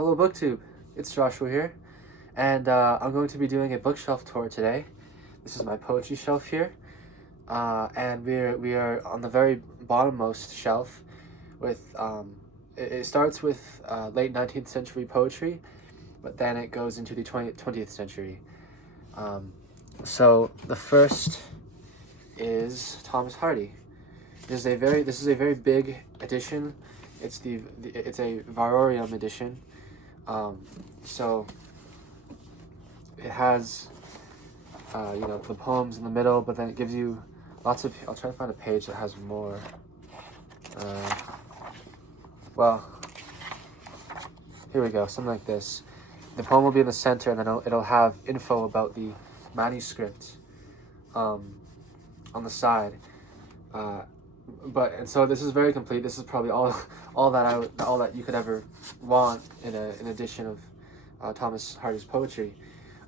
Hello BookTube, it's Joshua here, and I'm going to be doing a bookshelf tour today. This is my poetry shelf here, and we are on the very bottommost shelf. With it starts with late 19th century poetry, but then it goes into the 20th century. Um, so the first is Thomas Hardy. This is a very big edition. It's a Varorium edition. Um, so it has, the poems in the middle, but then it gives you lots of. I'll try to find a page that has more. Uh, well, here we go. Something like this. The poem will be in the center, and then it'll have info about the manuscript, on the side. Uh, and so this is very complete. This is probably all that you could ever want in an edition of Thomas Hardy's poetry.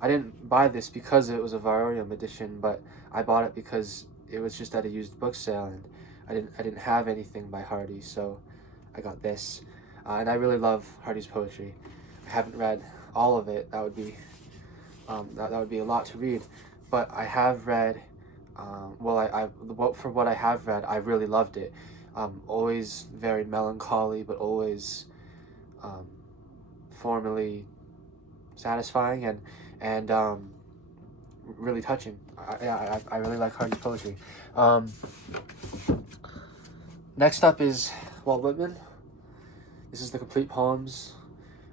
I didn't buy this because it was a Varorium edition, but I bought it because it was just at a used book sale, and I didn't have anything by Hardy, so I got this. And I really love Hardy's poetry. I haven't read all of it. That would be that would be a lot to read, but I have read. For what I have read, I really loved it. Always very melancholy, but always formally satisfying and really touching. I really like Hardy's poetry. Next up is Walt Whitman. This is the complete poems,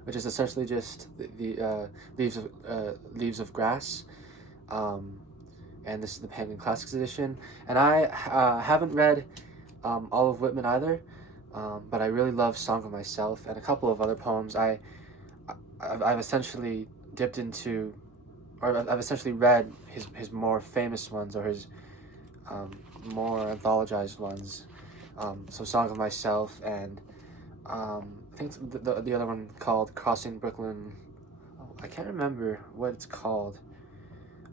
which is essentially just the leaves of grass. And this is the Penguin Classics edition. And I haven't read all of Whitman either, but I really love Song of Myself and a couple of other poems. I've essentially dipped into, or I've essentially read his more famous ones, or his more anthologized ones. So Song of Myself and I think the other one called Crossing Brooklyn. Oh, I can't remember what it's called.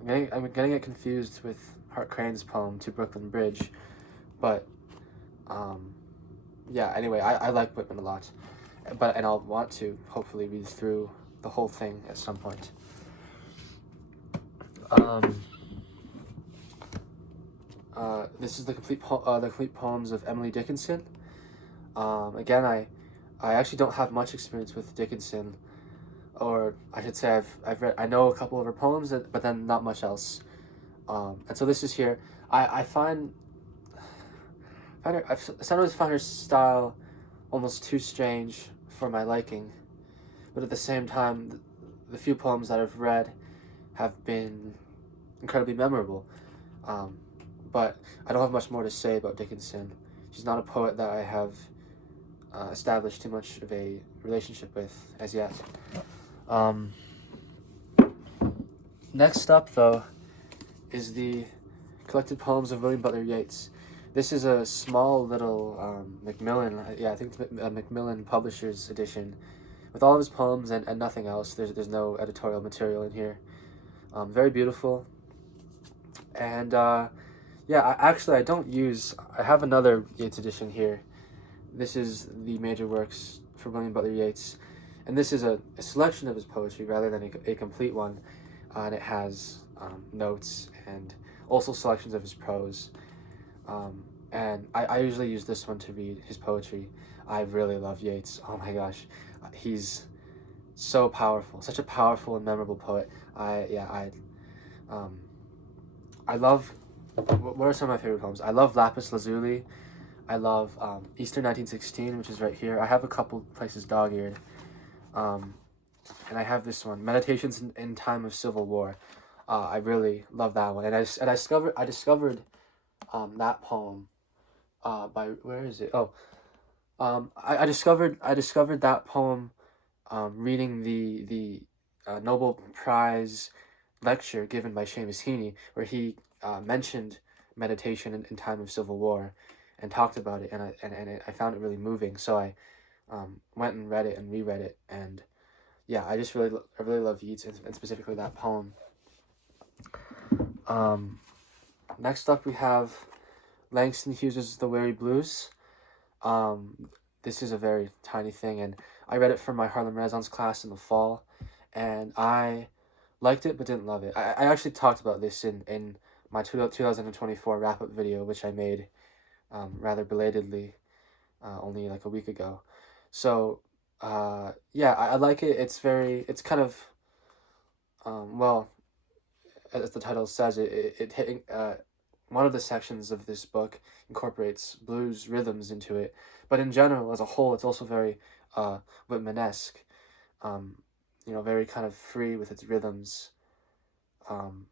I'm getting it confused with Hart Crane's poem To Brooklyn Bridge, but yeah. Anyway, I like Whitman a lot, and I'll want to hopefully read through the whole thing at some point. This is the complete poems of Emily Dickinson. Again, I actually don't have much experience with Dickinson, or I should say I know a couple of her poems, but then not much else. And so this is here. I I've sometimes find her style almost too strange for my liking, but at the same time, the few poems that I've read have been incredibly memorable. But I don't have much more to say about Dickinson. She's not a poet that I have established too much of a relationship with as yet. Next up, though, is the collected poems of William Butler Yeats. This is a small little Macmillan, I think it's a Macmillan Publishers edition, with all of his poems and nothing else. There's no editorial material in here. Very beautiful. And I have another Yeats edition here. This is the major works for William Butler Yeats, and this is a selection of his poetry rather than a complete one, and it has notes and also selections of his prose. And I usually use this one to read his poetry. I really love Yeats. Oh my gosh, he's so powerful, such a powerful and memorable poet. I love. What are some of my favorite poems? I love Lapis Lazuli. I love Easter 1916, which is right here. I have a couple places dog-eared. And I have this one, Meditations in Time of Civil War. I really love that one. And I discovered that poem by, where is it? Oh, I discovered that poem reading the Nobel Prize lecture given by Seamus Heaney, where he mentioned meditation in time of civil war, and talked about it, and I found it really moving. So I went and read it and reread it, and yeah, I really love Yeats, and specifically that poem. Next up we have Langston Hughes's The Weary Blues. this is a very tiny thing, and I read it for my Harlem Renaissance class in the fall, and I liked it but didn't love it. I actually talked about this in my 2024 wrap up video, which I made rather belatedly, only like a week ago. So, yeah, I like it. It's kind of, well, as the title says, one of the sections of this book incorporates blues rhythms into it, but in general, as a whole, it's also very Whitman-esque, um, very kind of free with its rhythms, um,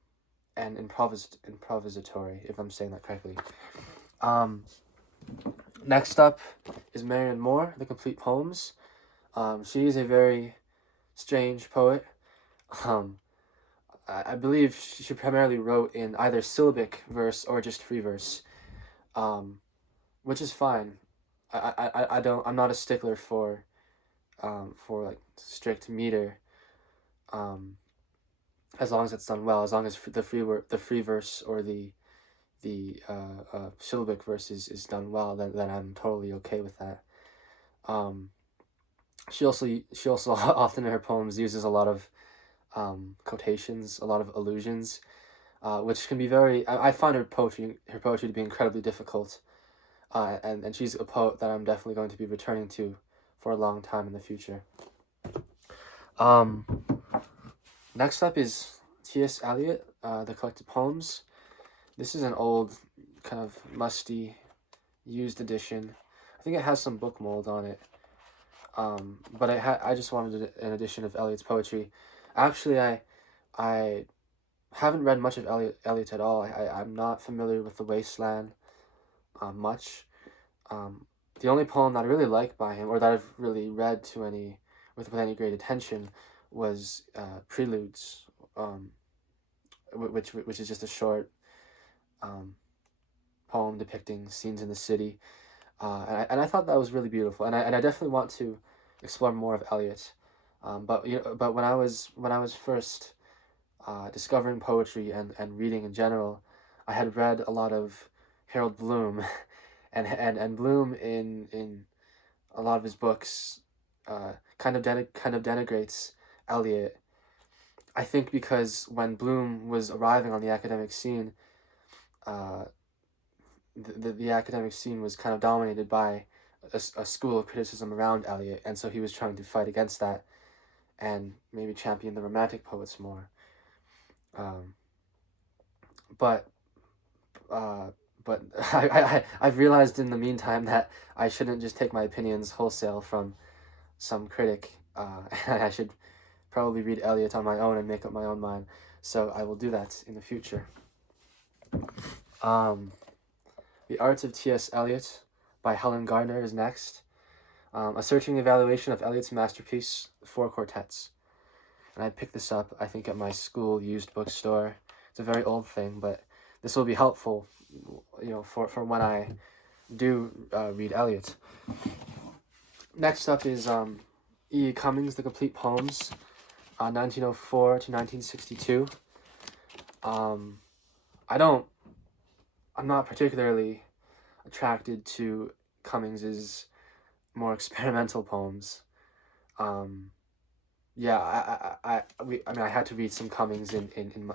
and improvisatory, if I'm saying that correctly. Um, Next up is Marianne Moore, The Complete Poems. She is a very strange poet. Um, I believe she primarily wrote in either syllabic verse or just free verse, which is fine. I'm not a stickler for like strict meter, um, as long as it's done well, as long as the free verse or the syllabic verse is done well, then I'm totally okay with that. Um, she also often in her poems uses a lot of quotations, a lot of allusions, which can be very. I find her poetry to be incredibly difficult, and she's a poet that I'm definitely going to be returning to for a long time in the future. Um, Next up is T.S. Eliot, The Collected Poems. This is an old, kind of musty, used edition. I think it has some book mold on it. But I just wanted an edition of Eliot's poetry. Actually, I haven't read much of Eliot at all. I'm not familiar with The Wasteland much. The only poem that I really like by him, or that I've really read with any great attention, was Preludes, which is just a short poem depicting scenes in the city. And I thought that was really beautiful, and I definitely want to explore more of Eliot. But when I was first discovering poetry and reading in general, I had read a lot of Harold Bloom, and Bloom in a lot of his books, kind of denigrates Eliot. I think because when Bloom was arriving on the academic scene, uh, the academic scene was kind of dominated by a school of criticism around Eliot, and so he was trying to fight against that and maybe champion the romantic poets more. Um, but uh, but I've realized in the meantime that I shouldn't just take my opinions wholesale from some critic. I should probably read Eliot on my own and make up my own mind. So I will do that in the future. The Arts of T.S. Eliot by Helen Gardner is next. A searching evaluation of Eliot's masterpiece, Four Quartets. And I picked this up, I think, at my school used bookstore. It's a very old thing, but this will be helpful, for when I do read Eliot. Next up is E. Cummings, The Complete Poems, 1904 to 1962. I'm not particularly attracted to Cummings's more experimental poems. Yeah, I had to read some Cummings in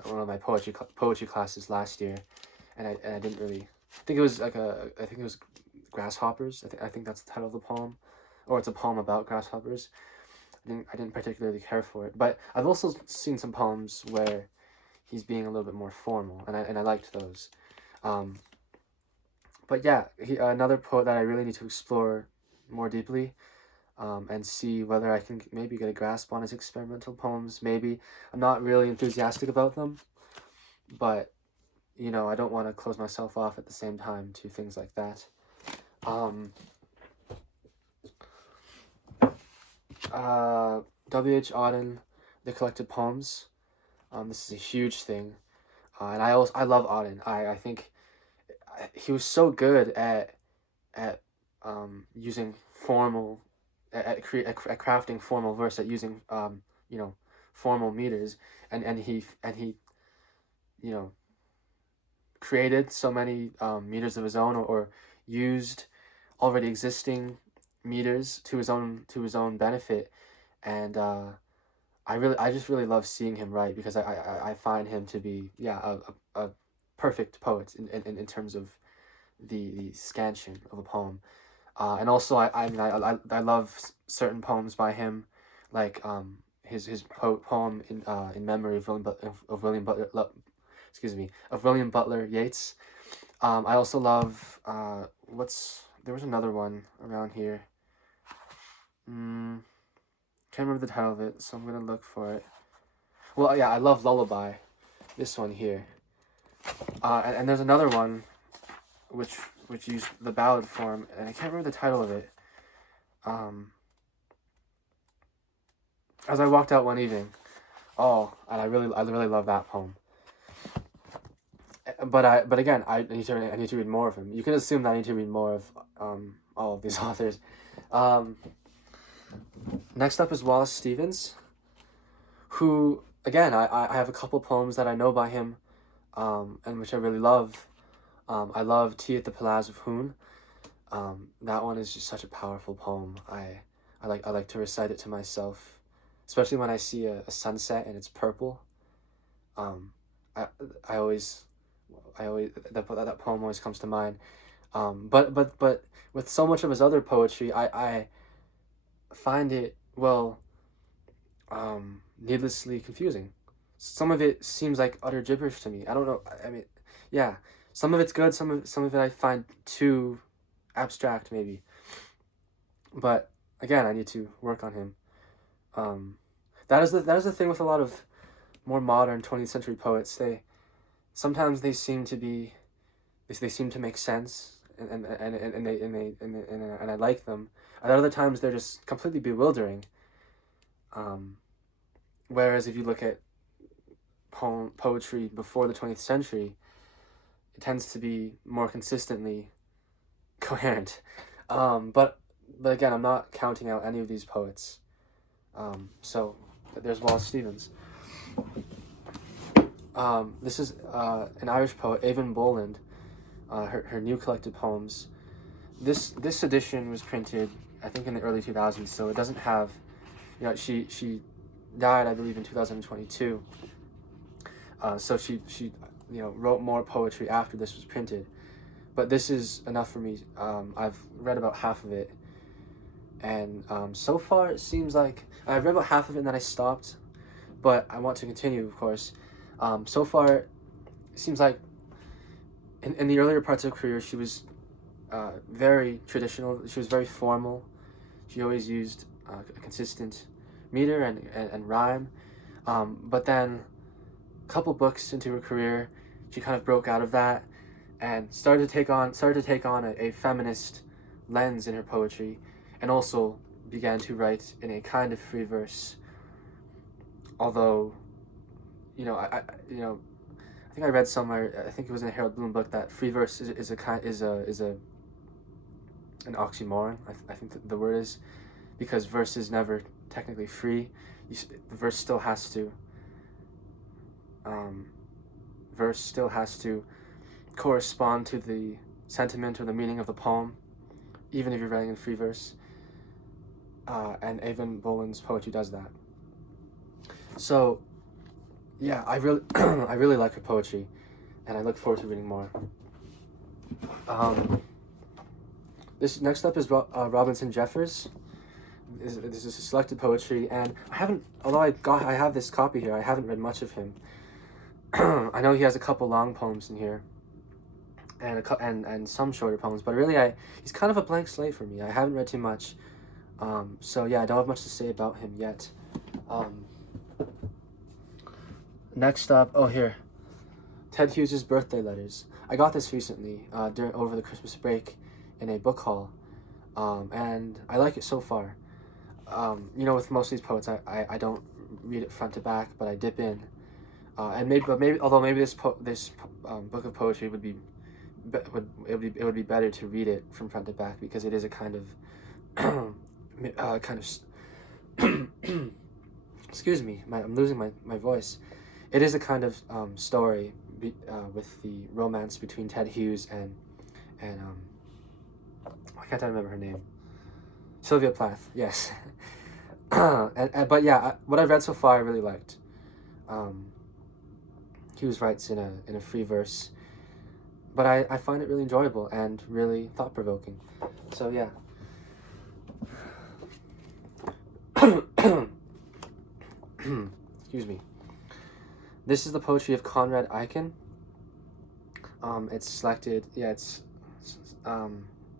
one of my poetry classes last year, and I didn't really. I think it was Grasshoppers. I think that's the title of the poem, or it's a poem about grasshoppers. I didn't particularly care for it, but I've also seen some poems where he's being a little bit more formal, and I liked those. But yeah, another poet that I really need to explore more deeply, and see whether I can maybe get a grasp on his experimental poems. Maybe I'm not really enthusiastic about them, but I don't want to close myself off at the same time to things like that. W.H. Auden, The Collected Poems. This is a huge thing, and I love Auden. I think he was so good at using formal at crafting formal verse, at using formal meters, and he created so many meters of his own, or used already existing meters to his own benefit, and I just really love seeing him write because I find him to be a perfect poet in terms of the scansion of a poem. And also I love certain poems by him, like poem in memory of William Butler excuse me, of William Butler Yeats. I also love there was another one around here. Can't remember the title of it, so I'm gonna look for it. Well, yeah, I love Lullaby. This one here. And there's another one, which used the ballad form, and I can't remember the title of it. As I walked out one evening, and I really love that poem. But again, I need to read more of him. You can assume that I need to read more of all of these authors. Next up is Wallace Stevens, who again I have a couple poems that I know by him, and which I really love. I love Tea at the Palaz of Hoon. That one is just such a powerful poem. I like to recite it to myself, especially when I see a sunset and it's purple. I always that poem always comes to mind. But with so much of his other poetry, I find it needlessly confusing. Some of it seems like utter gibberish to me. I don't know. I mean, yeah, some of it's good. Some of it I find too abstract, maybe. But again, I need to work on him. That is the thing with a lot of more modern 20th century poets. Sometimes they seem to be, they seem to make sense, and I like them. At other times they're just completely bewildering. Whereas if you look at poetry before the 20th century, it tends to be more consistently coherent. But again, I'm not counting out any of these poets. So there's Wallace Stevens. This is an Irish poet, Evan Boland. Her new collected poems. This edition was printed, I think, in the early 2000s. So it doesn't have, she died, I believe, in 2022. So she wrote more poetry after this was printed, but this is enough for me. I've read about half of it, and so far it seems like I've read about half of it and then I stopped, but I want to continue, of course. So far it seems like in the earlier parts of her career she was very traditional. She was very formal. She always used a consistent meter and rhyme, but then a couple books into her career she kind of broke out of that and started to take on a feminist lens in her poetry, and also began to write in a kind of free verse. Although, I think I read somewhere, I think it was in a Harold Bloom book, that free verse is an oxymoron. I think the word is, because verse is never technically free. The verse still has to correspond to the sentiment or the meaning of the poem, even if you're writing in free verse. And Evan Boland's poetry does that. So, yeah, I really I really like her poetry, and I look forward to reading more. This next up is Robinson Jeffers. This is selected poetry, and although I have this copy here, I haven't read much of him. I know he has a couple long poems in here, and some shorter poems, but really he's kind of a blank slate for me. I haven't read too much, so yeah, I don't have much to say about him yet. Next up, here, Ted Hughes' Birthday Letters. I got this recently over the Christmas break in a book haul, and I like it so far. With most of these poets, I don't read it front to back, but I dip in. And maybe this book of poetry would be better to read it from front to back, because it is a kind of excuse me, I'm losing my voice. It is a kind of story with the romance between Ted Hughes and why can't I remember her name? Sylvia Plath, yes. But yeah, what I've read so far, I really liked. Hughes writes in a free verse, but I find it really enjoyable and really thought provoking. So yeah. Excuse me. This is the poetry of Conrad Aiken. It's selected. Yeah, it's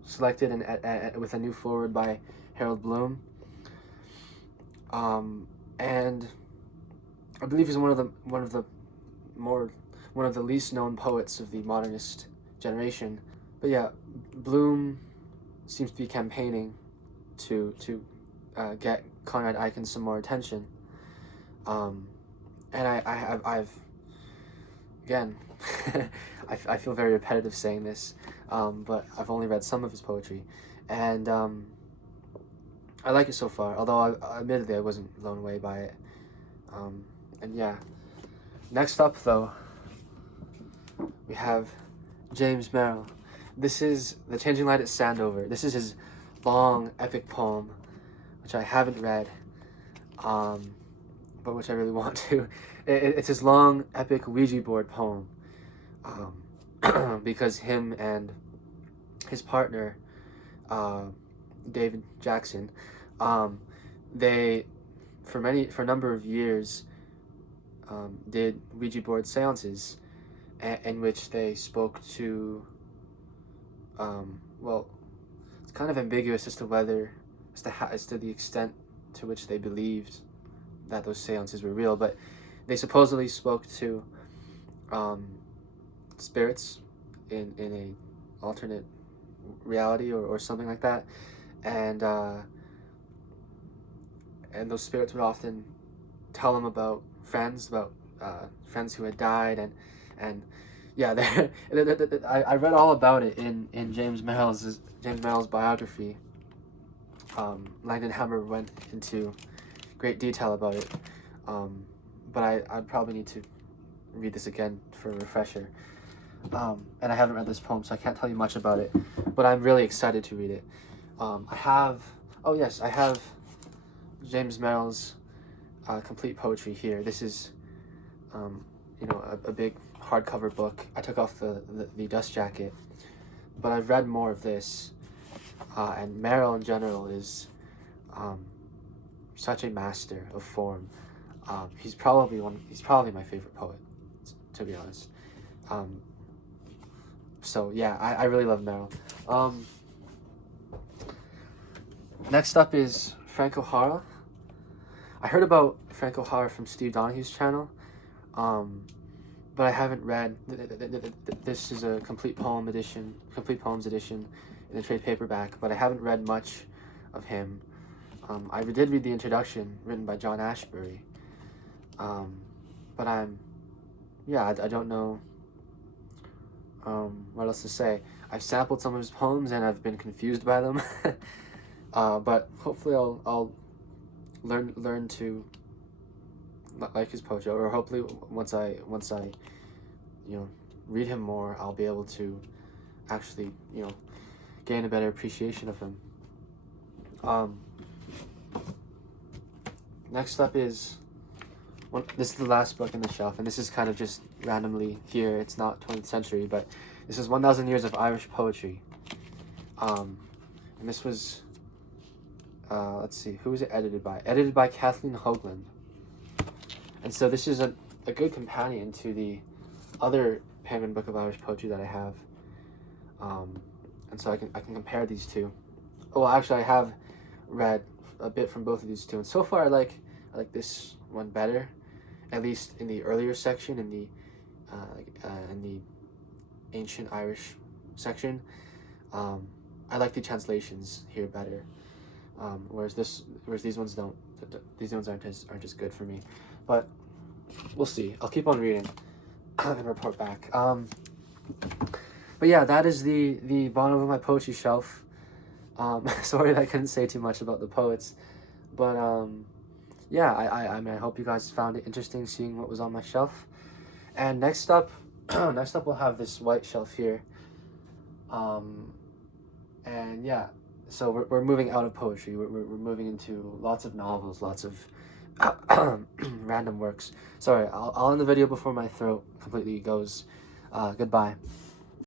selected and with a new foreword by Harold Bloom. And I believe he's one of the least known poets of the modernist generation. But yeah, Bloom seems to be campaigning to get Conrad Aiken some more attention. And I've again, I feel very repetitive saying this, but I've only read some of his poetry, and I like it so far. Although admittedly I wasn't blown away by it. And yeah, next up though, we have James Merrill. This is The Changing Light at Sandover. This is his long epic poem, which I haven't read, but which I really want to. It's his long epic Ouija board poem, because him and his partner, David Jackson, they for a number of years did Ouija board seances in which they spoke to, well, it's kind of ambiguous as to the extent to which they believed that those seances were real, but they supposedly spoke to spirits in a alternate reality or something like that, and those spirits would often tell them about friends who had died, and yeah, I read all about it in James Merrill's biography. Langdon Hammer went into great detail about it, but I'd probably need to read this again for a refresher. And I haven't read this poem, so I can't tell you much about it, but I'm really excited to read it. I have James Merrill's complete poetry here. This is, a big hardcover book. I took off the dust jacket, but I've read more of this, and Merrill in general is such a master of form. He's probably my favorite poet, to be honest. So yeah, I really love Merrill. Next up is Frank O'Hara. I heard about Frank O'Hara from Steve Donahue's channel, but I haven't read. This is a complete poems edition in a trade paperback, but I haven't read much of him. I did read the introduction written by John Ashbery, but I don't know what else to say. I've sampled some of his poems and I've been confused by them, but hopefully I'll learn to like his poetry, or hopefully once I read him more, I'll be able to actually gain a better appreciation of him. Next up is this is the last book in the shelf, and this is kind of just randomly here. It's not 20th century, but this is 1,000 Years of Irish Poetry. And this was, let's see, who was it edited by? Edited by Kathleen Hoagland. And so this is a good companion to the other Penguin Book of Irish Poetry that I have. And so I can compare these two. Well, actually, I have read a bit from both of these two, and so far I like this one better, at least in the earlier section, in the ancient Irish section. I like the translations here better, whereas these ones don't. These ones aren't as good for me, but we'll see. I'll keep on reading and report back. But yeah, that is the bottom of my poetry shelf. Sorry that I couldn't say too much about the poets, but yeah, I mean, I hope you guys found it interesting seeing what was on my shelf. And next up we'll have this white shelf here. And yeah, so we're moving out of poetry. We're moving into lots of novels, lots of random works. Sorry, I'll end the video before my throat completely goes. Goodbye.